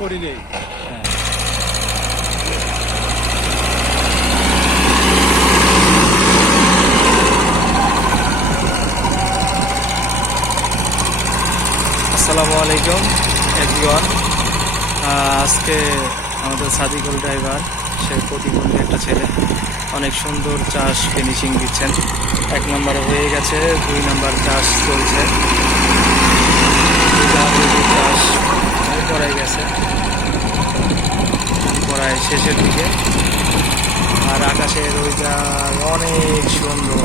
করি নেই আসসালামু আলাইকুম এভরিওয়ান আজকে আমাদের সাদিকুল ড্রাইভার, সে প্রতিবন্ধী একটা ছেলে। অনেক সুন্দর চাষ ফিনিশিং দিচ্ছেন। এক নম্বর হয়ে গেছে, দুই নম্বর চাষ চলছে। গেছে প্রায় শেষের দিকে। আর আকাশের ওইটা অনেক সুন্দর।